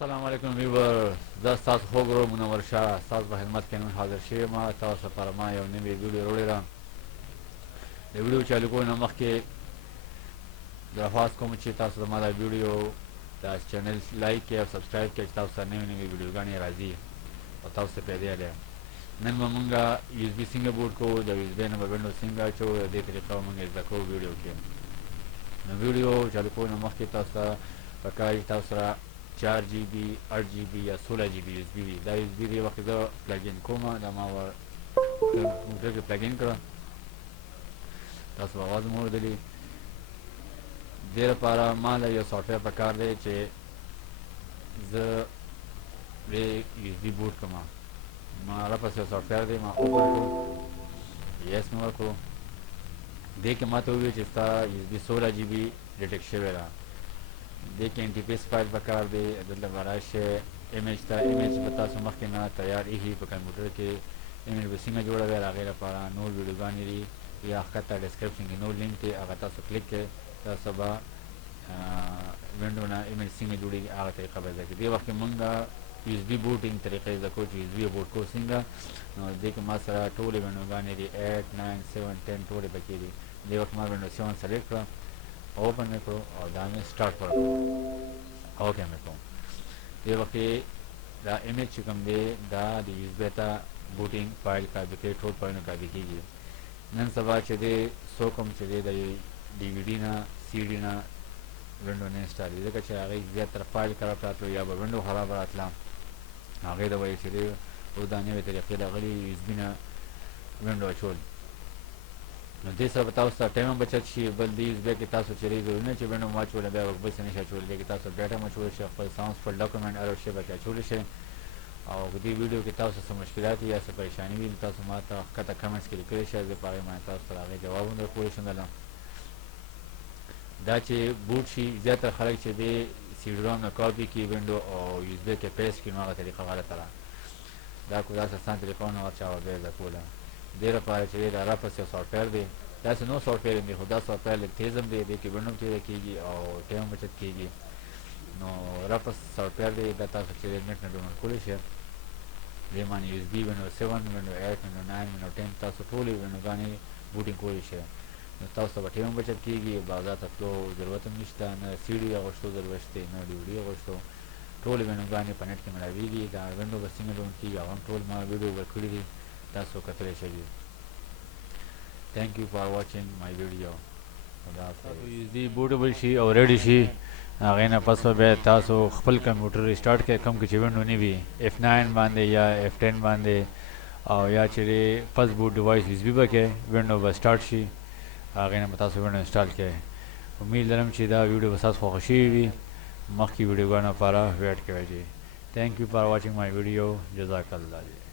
السلام علیکم ویور زه ستاسو خوږ ورور منور شاه ستاسو په خدمت کې نن حاضر شوی یم تاسو لپاره ما یو نوې ویډیو راوړې ده. د ویډیو چالو کولو نه مخکې درخواست کوم چې تاسو زما دا ویډیو دا چینل لایک کړئ او سبسکرایب کړئ چې تاسو سره نوې نوې ویډیوګانې راځي او تاسو ته پیدا دی. نن به مونږ یو اس بي څنګه بوټ کوو، د یو اس بي نه به ونډو څنګه اچوو، د دې طریقه به مونږ زده کوو ویډیو کې. نو ویډیو چالو کولو نه مخکې تاسو ته پکار دي تاسو سره 4 جی بی 8 جی بی یا 16 جی بی یو اس بی وي. دا یو اس بی دې وخت زه پلګین کوم، دا ما کمپیوټر کې پلګین کړه، تاسو به اواز مو اورېدلي. دې لپاره ما له یو سافټویر پکار دی چې زه پرې یو اس بي بوټ کړم. ما راپسې یو سافټویر دی، ما اوپن کړو، یس مې ورکړو. دې کې ما ته وویل چې ستا یو اس بي 16 جی بی ډیټیکټ شوی ده. دې کې انټي پیس فایل پکار دی، دلته به راشئ ایمیج ته. ایمیج به تاسو مخکې نه تیار ایښي په کمپیوټر کې. ایمیج به څنګه جوړوئ، د هغې لپاره نور ویډیوګانې دي یا ښکته ډسکرپشن کې نور لینک دی، هغه تاسو کلیک کړئ، تاسو به وینډو نه ایمیج څنګه جوړېږي هغه طریقه به زده کړئ. دې وخت کې مونږ یو اس بي بوټینګ طریقه زده کوو چې یو اس بي بوټ کوو څنګه. نو دې کې ما سره ټولې وینډوګانې دي 8 9 7 10 ټولې پکې دي. دې وخت ما وینډو 7 سلیکټ کړه، اوپن مې کړو او دا مې سټارټ کړو، اوکې مې کړو. دې وخت کې دا ایمیج چې کوم دی دا د یو اس بي ته بوټینګ فایل کاپي کوي، ټول فایلونه کاپي کېږي. نن سبا چې دی څوک هم چې دی د ډي وي ډي نه سی ډي نه وینډو نه انسټالوي، ځکه چې هغې زیاتره فایل خراب راتلو یا به وینډو خراب راتله، هغې د وجې چې دی اوس دا نوې طریقې راغلي یو اس بي نه وینډو اچول. نو دې سره به تاسو ته ټایم هم بچت شي. بل دې یو اس بي کې تاسو چېرې ضروري نه چې وینډو مو اچولی بیا بل څه نشي اچولی. دې کې تاسو ډاټا هم اچولی شئ، خپل ساوندز خپل ډاکومنټ هر شی پکې اچولی شئ. او په دې ویډیو کې تاسو څه مشکلات یا څه پریشاني وي تاسو ما ته ښکته کمنټس کې لیکلی شئ، زه په هغې باندې تاسو ته د هغې جوابونه درکولی شم. دا چې بوټ شي زیاتره خلک چې دی سی ډي روم نه کاپي کړي وینډو او یو اس بي کې پیسټ کړي، نو هغه طریقه غلطه ده. دا کو داسې اسان طریقه نه وه چې هغه بیا زده کوله. دې لپاره چې دی د رپس یو سافټویر دی، داسې نور سافټویر هم دی خو دا سافټویر لږ تیز هم دی، دې کې وینډو هم تیزه کېږي او ټایم هم بچت کېږي. نو رپس سافټویر دی، دا تاسو چې دی نیټ نه ډاونلوډ کولی شئ. دې باندې یو اس بي وینډو 7 وینډو 8 وینډو 9 وینډو 10 تاسو ټولې وینډوګانې بوټینګ کولی شئ. نو تاسو ته به ټایم هم بچت کېږي، بازار ته تلو ضرورت هم نشته، نه سی ډي اغوښتو ضرورت شته، نه ډي وي ډي اغوښتو. ټولې وینډوګانې په نیټ کې ملاوېږي. دا وینډو به څنګه ډاون کېږي هغه هم ټول ما ویډیو ورکړي دي، تاسو کتلی شئ. تھینک یو فار واچینګ مای ویډیو. خدا حافظ. یو اس بي بوټیبل شي او ریډي شي، هغې نه پس به بیا تاسو خپل کمپیوټر ریسټارټ کړئ، کوم کې چې وینډو نه وي F9 باندې یا F10 باندې، او یا چې فست بوټ ډیوایس یو اس بي به کې وینډو به سټارټ شي، هغې نه به تاسو وینډو انسټال کړئ. امید لرم چې دا ویډیو به ستاسو خوښه شوې وي. مخکې ویډیوګانو لپاره ویټ کوئ. جی تھینک یو فار واچینګ مای ویډیو. جزاک الله.